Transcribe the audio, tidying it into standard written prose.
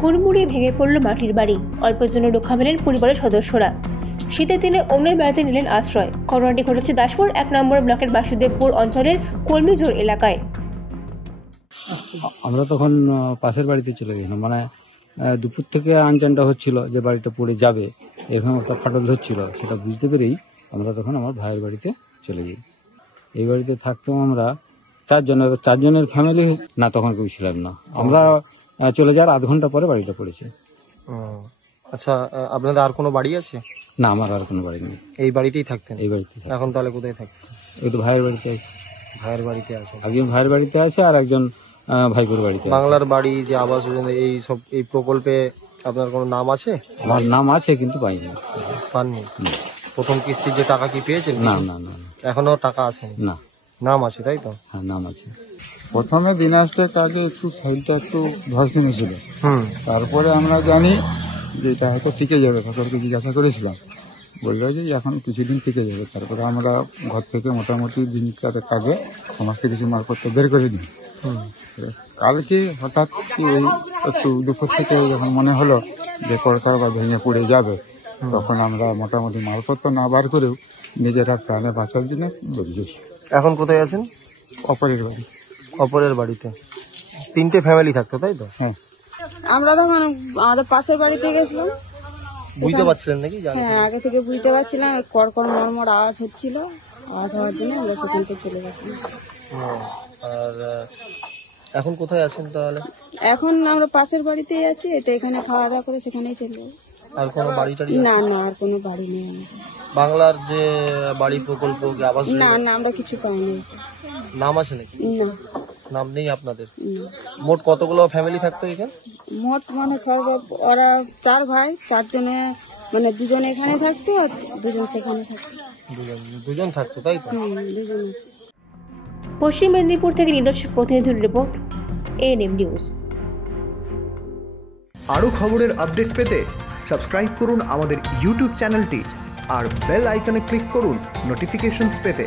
হুড়মুড়িয়ে ভেঙে পড়ল মাটির বাড়ি। অল্পের জন্য রক্ষা পেলেন পরিবারের সদস্যরা। শীতের দিনে অন্যের বাড়িতে নিলেন আশ্রয়। ঘটনাটি ঘটেছে দাসপুর 1 নম্বর ব্লকের বাসুদেবপুর অঞ্চলের কলমিজোর এলাকায়। আমরা তখন পাশের বাড়িতে চলে গেলাম, মানে দুপুর থেকে আনচানটা হচ্ছিল যে বাড়িটা পড়ে যাবে, এরকম একটা ফাটল ধরছিল। সেটা বুঝতে পেরেই আমরা তখন আমার ভাইয়ের বাড়িতে চলে যাই। এই বাড়িতে থাকতাম আমরা 4 জন। এবার 4 জনের ফ্যামিলি না, তখন কেউ ছিলাম না। আমরা চলে যাওয়ার আধ ঘন্টা পরে বাড়িটা পড়েছে। আচ্ছা, আপনাদের আর কোনো বাড়ি আছে? না, আমার আর কোনো বাড়ি নেই। এই বাড়িতেই থাকতেন? এই বাড়িতে। এখন তাহলে কোথায় থাকতেন? ওই তো ভাইয়ের বাড়িতে আছে। ভাইয়ের বাড়িতে আছে? একজন ভাইয়ের বাড়িতে আছে আর একজন ভাইপুর বাড়িতে আছে। বাংলার বাড়ি যে আবাস যোজনা, এই সব এই প্রকল্পে আপনার কোনো নাম আছে? আমার নাম আছে কিন্তু পাইনি। পাননি? প্রথম কিস্তির যে টাকা কি পেয়েছেন? না না না, এখনো টাকা আসেনি? না। নাম আছে তাই তো? হ্যাঁ, নাম আছে। প্রথমে দিনাজটেক আগে একটু সাইডটা একটু ধস নেমেছিল। তারপরে আমরা জানি যে এটা হয়তো টিকে যাবে, সকলকে জিজ্ঞাসা করেছিলাম, বললো যে এখন কিছুদিন টিকে যাবে। তারপরে আমরা ঘর থেকে মোটামুটি দিন 4 আগে সমস্ত কিছু মালপত্র বের করে দিই। কালকে হঠাৎ কি এই একটু দুপুর থেকে যখন মনে হলো যে কড়কড় বা ভেঙে পড়ে যাবে, তখন আমরা মোটামুটি মালপত্র না বার করেও নিজেরা প্রাণে বাঁচার জন্য বেরিয়েছি। এখন কোথায় আছেন? অপরের বাড়ি। অপরের বাড়িতে 3টে ফ্যামিলি থাকতো তাই তো? হ্যাঁ। আমরা তখন আমাদের পাশের বাড়িতে গেছিলাম। বুঝতে পারছিলেন নাকি? হ্যাঁ, আগে থেকে বুঝতে পারছিলাম, কড়কড় মরমর আওয়াজ হচ্ছিল। আওয়াজ হওয়ার জন্য আমরা সেখান থেকে চলে গেছিলাম। আর এখন কোথায় আছেন তাহলে? এখন আমরা পাশের বাড়িতেই আছি, এতে এখানে খাওয়া দাওয়া করে সেখানেই চলে যাবো। আর কোনো বাড়ি টাড়ি? না না, আর কোনো বাড়ি নেই আমাদের। বাংলার যে বাড়ি প্রকল্প কি আবাস যোজনা? না না, আমরা কিছু পাইনি। নাম আছে নাকি? না, নাম নেই আপনাদের? মোট কতগুলো ফ্যামিলি থাকতো এখানে? মোট মানে ওরা 4 ভাই, 4 জনে মানে 2 জন এখানে থাকতো আর 2 জন সেখানে থাকতো। দুজন থাকতো তাই তো? 2 জন। পশ্চিম মেদিনীপুর থেকে নীরজ প্রতিনিধির রিপোর্ট, এএনএম নিউজ। আরও খবরের আপডেট পেতে সাবস্ক্রাইব করুন আমাদের ইউটিউব চ্যানেলটি আর বেল আইকনে ক্লিক করুন নোটিফিকেশনস পেতে।